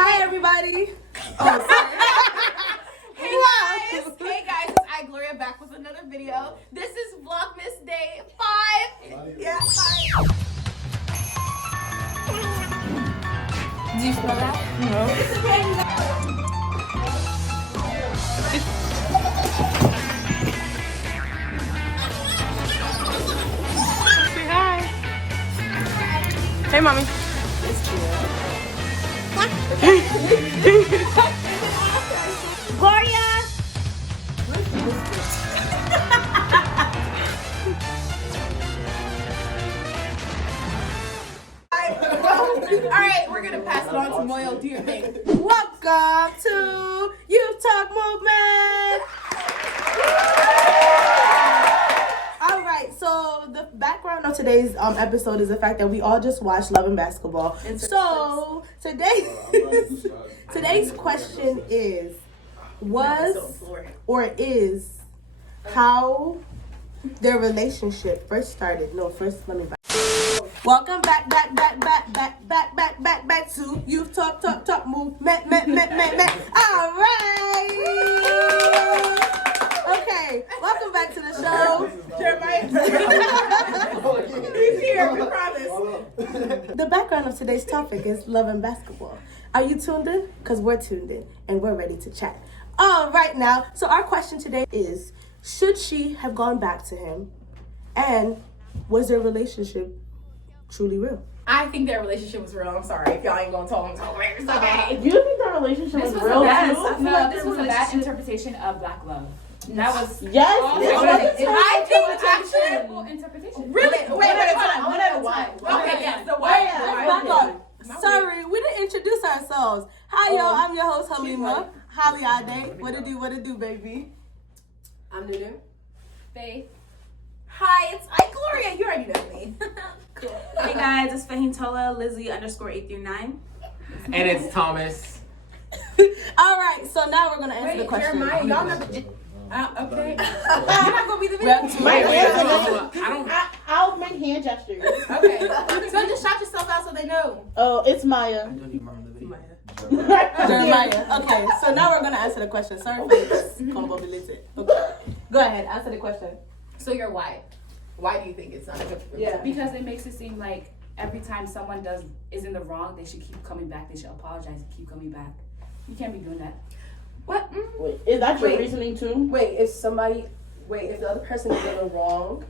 Hi, everybody. Hey guys, it's iGloriaaa back with another video. This is Vlogmas Day 5. Yeah, 5. Do you smell that? No. It's okay. Say hi. Hey, mommy. Gloria. Alright, we're gonna pass it on to Moyo. Do your thing. Welcome to Youth Talk Movement. All right, so the background of today's episode is the fact that we all just watched Love and Basketball. So today's question is, is how their relationship first started. No, first let me back. Welcome back to Youth Talk Movement. All right. Okay, welcome back to the show. Jeremiah. He's here, we promise. The background of today's topic is love and basketball. Are you tuned in? Because we're tuned in and we're ready to chat. All right now, so our question today is, should she have gone back to him? And was their relationship truly real? I think their relationship was real. I'm sorry if y'all ain't gonna talk. It's okay. You think their relationship was real? No, this was a bad interpretation of black love. That was yes. I think actually interpretation. Really? Wait, One at a time. Okay, yes, the why. Sorry, we didn't introduce ourselves. Hi, y'all. I'm your host, Haleemat. Haleemat. What it do, baby? I'm Nunu. Faith. Hi, it's iGloriaaa. You already know me. Cool. Hey guys, it's Fehintola, Lizzie_839. And it's Thomas. All right, so now we're gonna answer the question. Jeremiah, y'all never. Okay. You're not gonna be the video. Wait. I'll make hand gestures. Okay. So just shout yourself out so they know. Oh, it's Maya. I don't even remember the video. Jeremiah. Okay, so now we're gonna answer the question. Sorry for this convoluted. Okay, go ahead, answer the question. So you're why? Why do you think it's not a good? Yeah. Because it makes it seem like every time someone is in the wrong, they should keep coming back. They should apologize and keep coming back. You can't be doing that. What? Wait, is that your reasoning too? If the other person is in the wrong,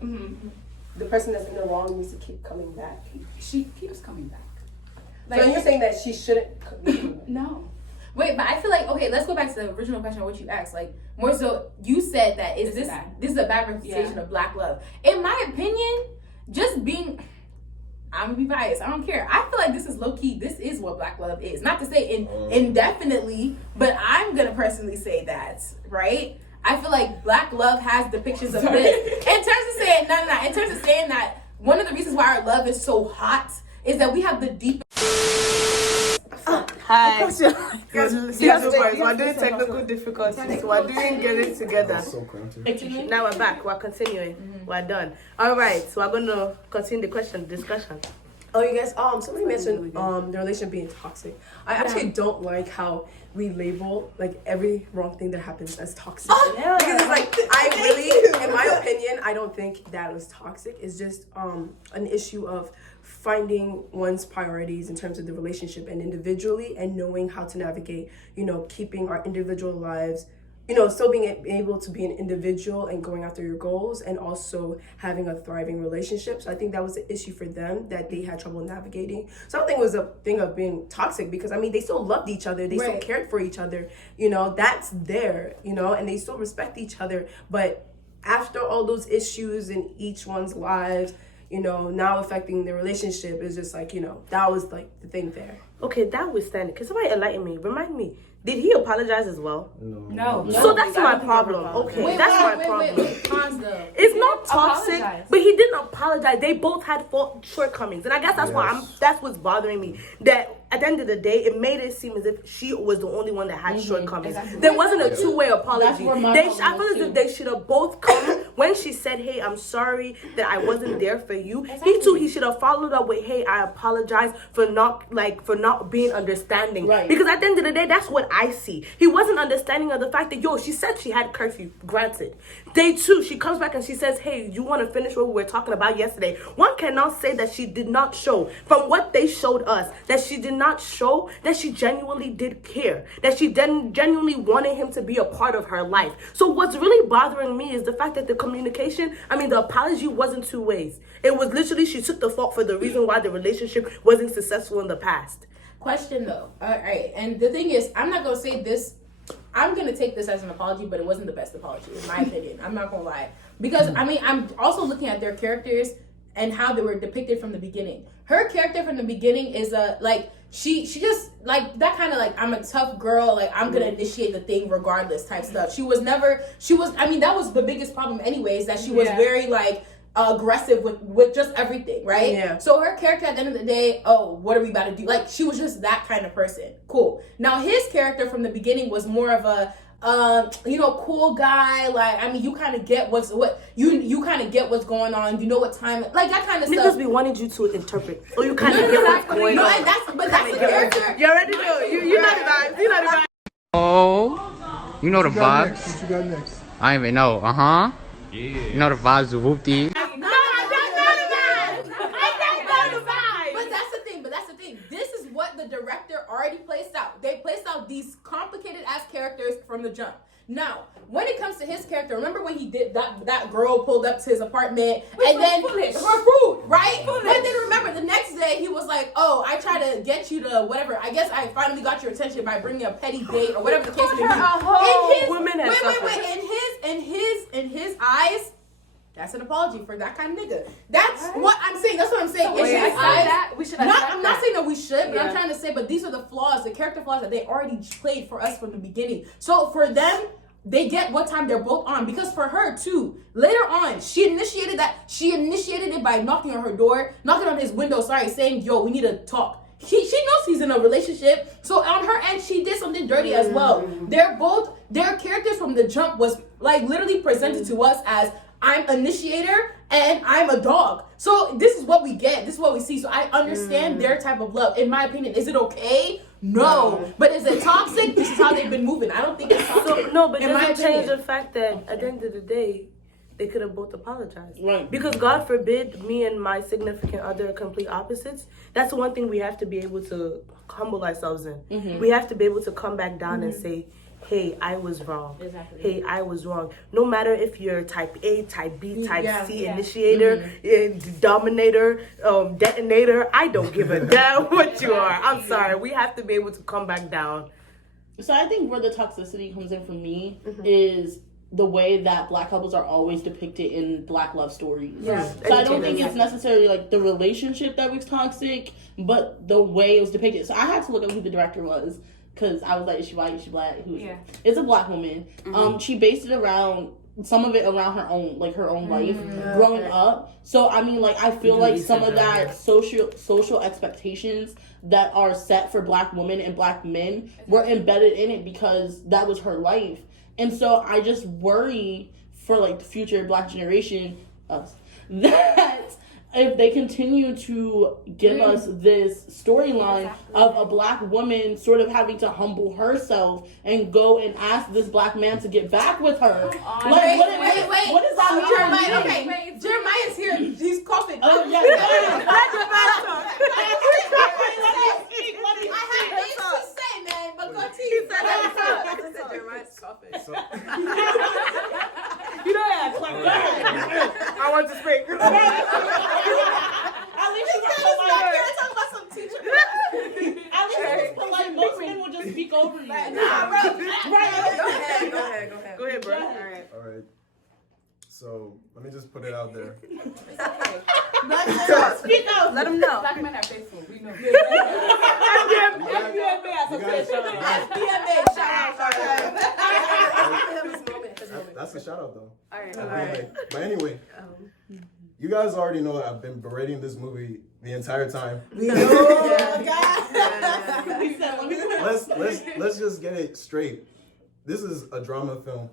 the person that's in the wrong needs to keep coming back. She keeps coming back. So you're saying that she shouldn't be coming back? No. Wait, but I feel like, okay, let's go back to the original question of what you asked. Like, more so, you said that this is a bad representation of black love. In my opinion, just being, I'm gonna be biased, I don't care. I feel like this is low key, this is what black love is. Not to say indefinitely, but I'm gonna personally say that, right? I feel like black love has depictions of this. In terms of saying, in terms of saying that one of the reasons why our love is so hot is that we have the deepest. Hi. We're doing technical difficulties. We're doing getting together. Now we're back. We're continuing. We're done. All right. So we're going to continue the discussion. Oh, you guys, somebody mentioned the relationship being toxic. I actually don't like how we label like every wrong thing that happens as toxic. Because it's like, I really, in my opinion, I don't think that was toxic. It's just an issue of finding one's priorities in terms of the relationship and individually, and knowing how to navigate, keeping our individual lives, still being able to be an individual and going after your goals, and also having a thriving relationship. So I think that was the issue for them that they had trouble navigating. So I don't think it was a thing of being toxic, because they still loved each other, they still cared for each other, that's there, and they still respect each other. But after all those issues in each one's lives, now affecting the relationship, is just like, that was like the thing there. Okay, that withstanding. Can somebody enlighten me? Remind me. Did he apologize as well? No. So that's my problem. Okay, that's my problem. It's not toxic, but he didn't apologize. They both had shortcomings, and I guess that's what's bothering me. That at the end of the day, it made it seem as if she was the only one that had shortcomings. There wasn't a two-way apology. I feel as if they should have both come. When she said, hey, I'm sorry that I wasn't there for you, he should have followed up with, hey, I apologize for not being understanding. Right. Because at the end of the day, that's what I see. He wasn't understanding of the fact that, she said she had curfew, granted. Day 2, she comes back and she says, hey, you want to finish what we were talking about yesterday? One cannot say that she did not show, from what they showed us, that she did not show that she genuinely did care, that she genuinely wanted him to be a part of her life. So what's really bothering me is the fact that the apology wasn't two ways. It was literally she took the fault for the reason why the relationship wasn't successful in the past. Question though. All right. And the thing is, I'm not going to say this. I'm going to take this as an apology, but it wasn't the best apology, in my opinion. I'm not going to lie. Because, I'm also looking at their characters and how they were depicted from the beginning. Her character from the beginning is she just that kind of I'm a tough girl, I'm gonna initiate the thing regardless type stuff. That was the biggest problem anyways, that she was very aggressive with just everything, right? Yeah. So her character at the end of the day, what are we about to do? She was just that kind of person. Cool. Now his character from the beginning was more of a cool guy. You kind of get you kind of get what's going on. You know what time, that kind of stuff. Niggas be wanting you to interpret, so you kind of get what's going on. That's the character. You already know. You know the vibes. You know the vibes. Oh, you know the vibes. What you got next? I don't even know. Yeah. You know the vibes of whoopty. But that's the thing. This is what the director already placed out. They placed out these complicated ass characters from the jump. Now, when it comes to his character, remember when he did that girl pulled up to his apartment and then her food, right? But then remember the next day he was like, "Oh, I tried to get you to whatever. I guess I finally got your attention by bringing a petty date or whatever the case may be." In his eyes, that's an apology for that kind of nigga. That's what I'm saying. That's what I'm saying. I'm not saying that we should, but I'm trying to say, but these are the flaws, the character flaws that they already played for us from the beginning. So for them, they get what time they're both on. Because for her too, later on, she initiated it by knocking on her door, knocking on his window, saying, "Yo, we need to talk." She knows he's in a relationship, so on her end, she did something dirty as well. Their characters from the jump was literally presented to us as, I'm initiator and I'm a dog. So this is what we get. This is what we see. So I understand their type of love. In my opinion, is it okay? No. But is it toxic? This is how they've been moving. I don't think it's toxic. But it doesn't change the fact that at the end of the day, they could have both apologized. Right. Because God forbid me and my significant other are complete opposites. That's one thing we have to be able to humble ourselves in. Mm-hmm. We have to be able to come back down and say, hey, I was wrong. Exactly. Hey, I was wrong. No matter if you're type A, type B, type C, initiator, dominator, detonator, I don't give a damn what you are. I'm sorry. We have to be able to come back down. So I think where the toxicity comes in for me is the way that black couples are always depicted in black love stories. Yeah. So I don't think it's necessarily the relationship that was toxic, but the way it was depicted. So I had to look up who the director was. Because I was like, is she white? Is she black? Who is it? It's a black woman. Mm-hmm. She based it around, some of it around her own life growing up. So, I feel like some of that social expectations that are set for black women and black men were embedded in it because that was her life. And so I just worry for, the future black generation, us, that if they continue to give us this storyline of a black woman sort of having to humble herself and go and ask this black man to get back with her. Wait. What is that mean? Jeremiah's here. He's coughing. Oh, yeah. I have things to say, man, but go to you. Jeremiah's coughing. You know that. I want to speak. At least she's talking about some teacher. At least most men will just speak over you. Right. Go ahead, bro. All right. So let me just put it out there. Speak out. Let them know. Black men are faithful. We know. FBMA, shout out. That's a shout out though. All right. But anyway, you guys already know that I've been berating this movie the entire time. Let's just get it straight. This is a drama film.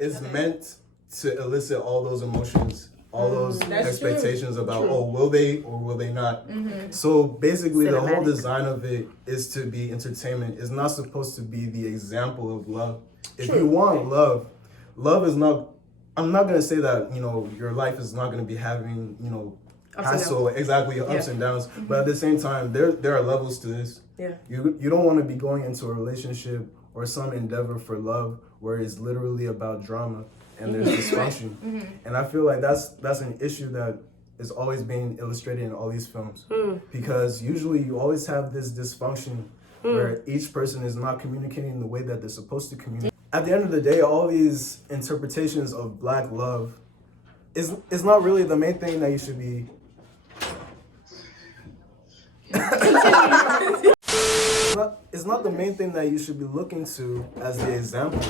It's meant to elicit all those emotions, all those expectations about, will they or will they not? So basically, the whole design of it is to be entertainment. It's not supposed to be the example of love. If you want love is not, I'm not going to say that, your life is not going to be having, hassle, ups and downs. But at the same time, there are levels to this. Yeah. You don't want to be going into a relationship or some endeavor for love where it's literally about drama and there's dysfunction. And I feel like that's an issue that is always being illustrated in all these films. Because usually you always have this dysfunction where each person is not communicating the way that they're supposed to communicate. At the end of the day, all these interpretations of black love is not really the main thing that you should be it's not the main thing that you should be looking to as the example.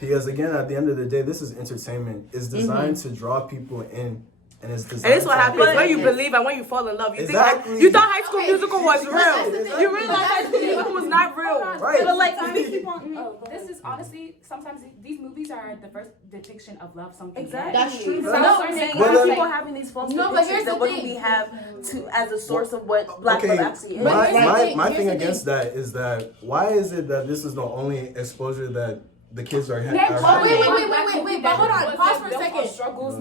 Because again, at the end of the day, this is entertainment. It's designed to draw people in. And it's designed. And it's what happens when you believe and when you fall in love. You thought High School Musical was real. You realize High School Musical was not real. Right. But like, this is honestly, sometimes these movies are the first depiction of love. Something exactly. That's true. No, I'm saying why are people having these false depictions but that what do we have to as a source of what black love actually is? My thing against that is that why is it that this is the only exposure that the kids are having? Wait, but hold on, pause for a second.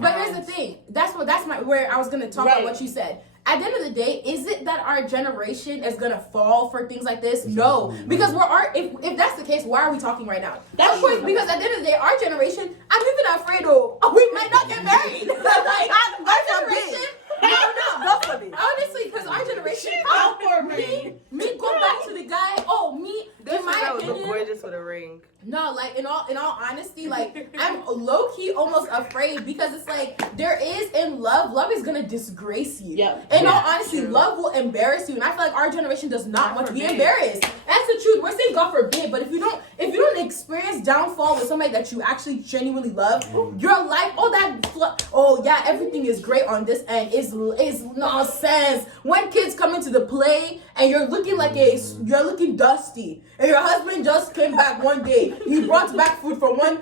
But here's the thing. That's where I was gonna talk about what you said. At the end of the day, is it that our generation is gonna fall for things like this? No, because if that's the case, why are we talking right now? That's of course, because at the end of the day, our generation, I'm even afraid we might not get married. Like our generation. Honestly, because our generation, me go back to the guy. In my opinion, gorgeous with a ring. No, like in all honesty, like I'm low key almost afraid because it's like there is in love is gonna disgrace you. Yeah. In all honesty, love will embarrass you, and I feel like our generation does not want to be embarrassed. That's the truth. We're saying God forbid, but if you don't experience downfall with somebody that you actually genuinely love, your life, everything is great on this end is nonsense. When kids come into the play and you're looking you're looking dusty, and your husband just came back one day. He brought back food for one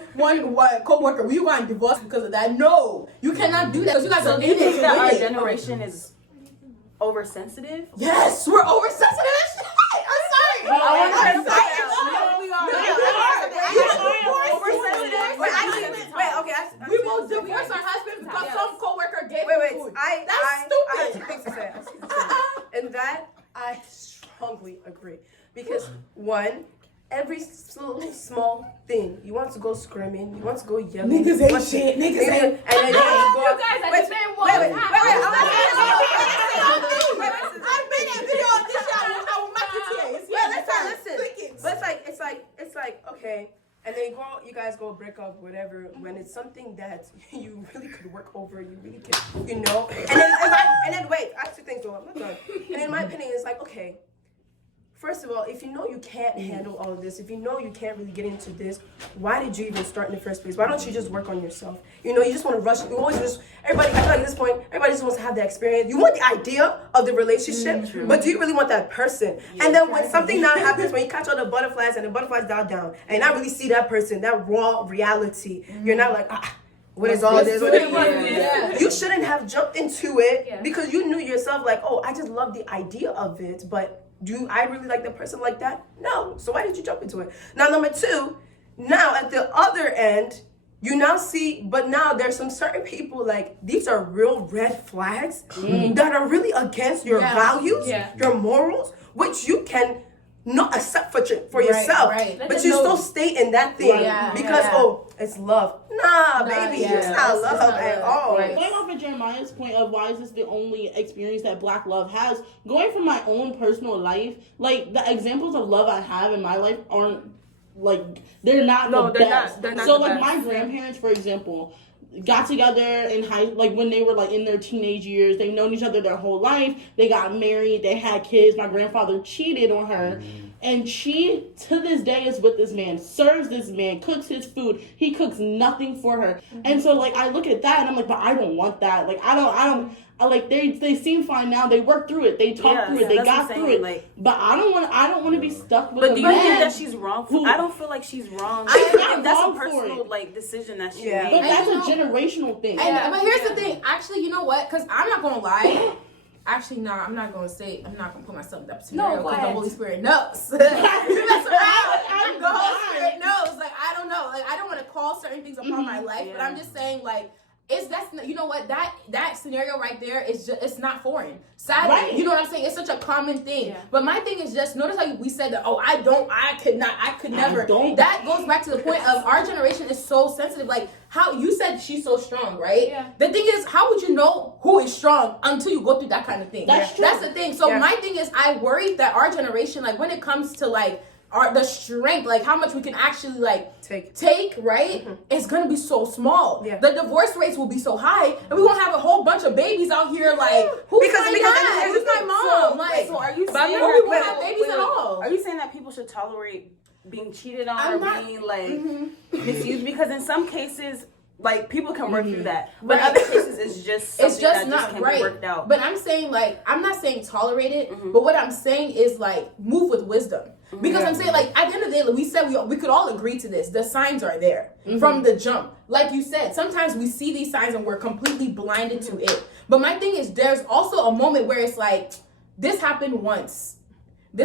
co-worker. We got divorced because of that. No, you cannot do that because you guys are in it. That our generation is oversensitive. Yes, we're oversensitive. I'm sorry. We will divorce our husbands because some co-worker gave him food. That's stupid. I have two things to say. And that I strongly agree because one. Every small thing, you want to go screaming, you want to go yelling. Niggas ain't shit. And then you go. You guys, I just been one. Wait. I've been in video on this show. I will mark it here. Listen. But it's like okay, and then you guys go break up, whatever. When it's something that you really could work over, you really can, And then wait. I have two things though. I'm not done. And in my opinion, it's like okay. First of all, if you know you can't handle all of this, if you know you can't really get into this, why did you even start in the first place? Why don't you just work on yourself? You just want to rush. You always everybody, I feel like at this point, everybody just wants to have the experience. You want the idea of the relationship, but do you really want that person? Yeah, and then when something now happens, when you catch all the butterflies and the butterflies die down, and not really see that person, that raw reality, you're not like, what is all this? You shouldn't have jumped into it because you knew yourself like, I just love the idea of it, but do I really like the person like that? No. So why did you jump into it? Now, number two, now at the other end, you now see, but now there's some certain people like these are real red flags that are really against your values, your morals, which you can not accept for yourself, but you still stay in that thing because it's love. Nah, baby, it's not love at all. Going off of Jeremiah's point of why is this the only experience that black love has, going from my own personal life, like the examples of love I have in my life aren't like they're not the best. They're not so the like best. my grandparents, for example, got together in when they were like in their teenage years. They've known each other their whole life. They got married. They had kids. My grandfather cheated on her. And she, to this day, is with this man, serves this man, cooks his food. He cooks nothing for her. And so, like, I look at that and I'm like, but I don't want that. Like, I like, they seem fine now. They worked through it. They talked through it. They got through it. Like, but I don't want to be stuck with but a do you man. think that she's wrong? I don't feel like she's wrong. She's not that's wrong a personal, for like, decision that she Yeah. made. But that's a generational thing. But here's the thing. Actually, you know what? Because I'm not going to lie. Actually, no, I'm not going to put myself in that scenario because the Holy Spirit knows. You mess around, the Holy Spirit knows. Like, I don't know. Like, I don't want to call certain things upon my life, but I'm just saying, like, you know what, that scenario right there is just, it's not foreign. Sadly, right. You know what I'm saying? It's such a common thing. Yeah. But my thing is just, notice how we said that, I could never. That goes back to the point of our generation is so sensitive. Like, how you said she's so strong, right? Yeah. The thing is, how would you know who is strong until you go through that kind of thing? That's true. That's the thing. So my thing is, I worry that our generation, like, when it comes to, like, the strength, like how much we can actually like take, right? It's gonna be so small. Yeah. The divorce rates will be so high, and we won't have a whole bunch of babies out here like who's my dad? Who's my mom? So are you saying that we won't have babies at all? Are you saying that people should tolerate being cheated on being like misused? Because in some cases, like, people can work through that, but in other cases it's just something that not can right. be worked out. But I'm saying, like, I'm not saying tolerate it, but what I'm saying is, like, move with wisdom. Because I'm saying, like, at the end of the day, like, we said we could all agree to this. The signs are there from the jump. Like you said, sometimes we see these signs and we're completely blinded to it. But my thing is, there's also a moment where it's like, this happened once. I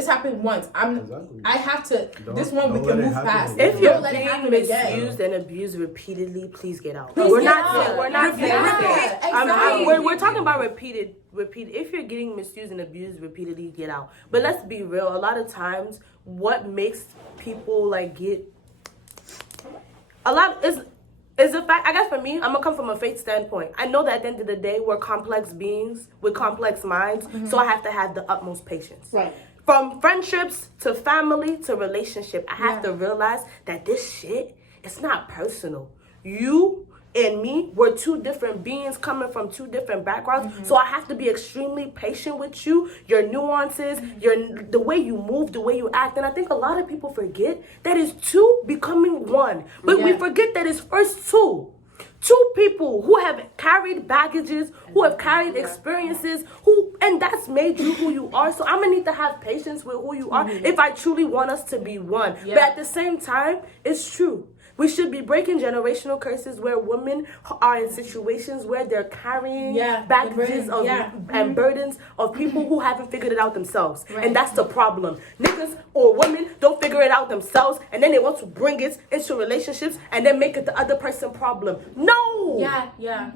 have to. This one we can move past. If you're being misused and abused repeatedly, please get out. We're not saying that. We're talking about repeated. If you're getting misused and abused repeatedly, get out. But let's be real. A lot of times, what makes people like get a lot is the fact. I guess for me, I'm gonna come from a faith standpoint. I know that at the end of the day, we're complex beings with complex minds, so I have to have the utmost patience. Right. From friendships to family to relationship, I have to realize that this shit, it's not personal. You and me, we're two different beings coming from two different backgrounds. So I have to be extremely patient with you, your nuances, the way you move, the way you act. And I think a lot of people forget that it's two becoming one. But we forget that it's first two. Two people who have carried baggages, who have carried experiences, and that's made you who you are. So I'm gonna need to have patience with who you are if I truly want us to be one. But at the same time, it's true. We should be breaking generational curses where women are in situations where they're carrying baggages and burdens of people who haven't figured it out themselves. Right. And that's the problem. Niggas or women don't figure it out themselves, and then they want to bring it into relationships and then make it the other person's problem. No!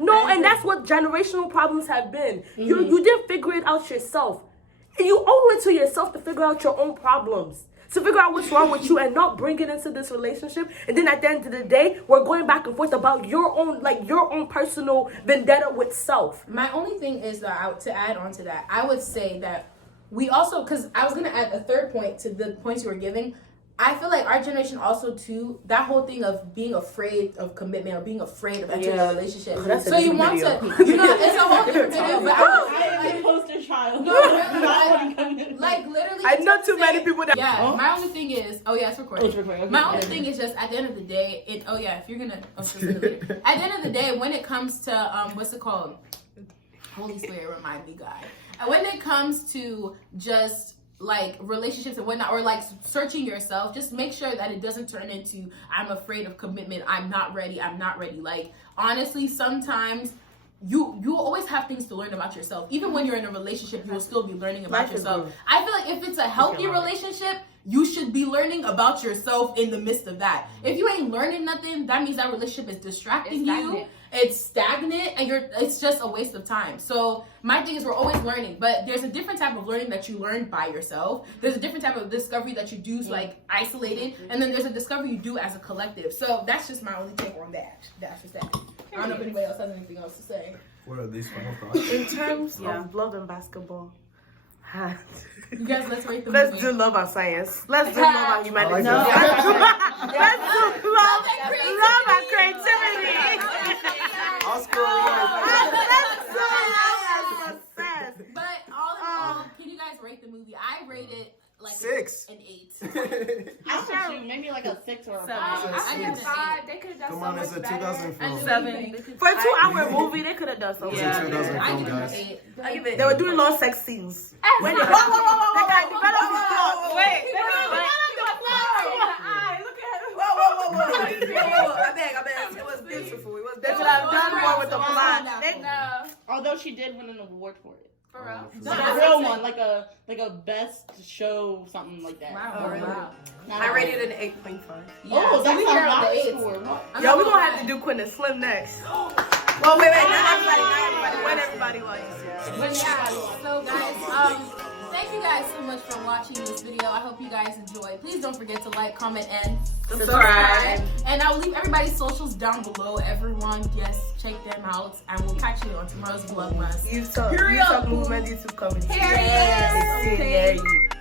No, and that's what generational problems have been. You didn't figure it out yourself. You owe it to yourself to figure out your own problems. To figure out what's wrong with you and not bring it into this relationship. And then at the end of the day, we're going back and forth about your own personal vendetta with self. My only thing is that to add on to that, I would say that we also, because I was going to add a third point to the points you were giving. I feel like our generation also too, that whole thing of being afraid of commitment or being afraid of entering a relationship. So you want to, it's a whole different video. But I poster child. No, like literally. I know too many people that. Yeah, my only thing is, it's recording. Okay. My only thing is just at the end of the day, if you're gonna, at the end of the day, when it comes to what's it called? Holy Spirit, remind me, God. When it comes to just like relationships and whatnot, or like searching yourself, just make sure that it doesn't turn into I'm afraid of commitment, I'm not ready. Like, honestly, sometimes you always have things to learn about yourself. Even when you're in a relationship, you will still be learning about yourself. I feel like if it's a healthy relationship, you should be learning about yourself in the midst of that. If you ain't learning nothing, that means that relationship is distracting you. It's stagnant, and it's just a waste of time. So my thing is, we're always learning, but there's a different type of learning that you learn by yourself. There's a different type of discovery that you do like isolated, and then there's a discovery you do as a collective. So that's just my only take on that. That's just that. I don't know if anybody else has anything else to say. What are these final thoughts? In terms of love and basketball, you guys, let's rate the let's movie. do love and science. Let's do love and humanity. No. Let's do love and creativity. Oscar. Let's do love and success. But all in all, can you guys rate the movie? I rate it like 6. an 8. How about you? Maybe like a 6 or a 5. I think 5. They could have done Come so on, much it's a better. 2000 film. 7. For a 2-hour movie, they could have done so It's much. a 2000 I film, give it an guys. 8. I give it. They were doing long sex scenes. When Whoa, they- whoa, whoa, whoa, whoa, whoa, wait. I beg. It was beautiful. It was They beautiful. could have done more with the plot. No. Although she did win an award for it. For real. Like a real one, like a best show, something like that. Wow. Oh, really? Wow. I rated it an 8.5. Oh, that's we a here on the high 8. score. Yo, we're gonna have to do Quinn and Slim next. Well, wait. Not everybody. When everybody likes. But yeah, so guys, thank you guys so much for watching this video. I hope you guys enjoyed. Please don't forget to like, comment, and subscribe. And I will leave everybody's socials down below. Everyone, yes, check them out. And we'll catch you on tomorrow's Vlogmas. You talk movement YouTube comedy. Period. Okay.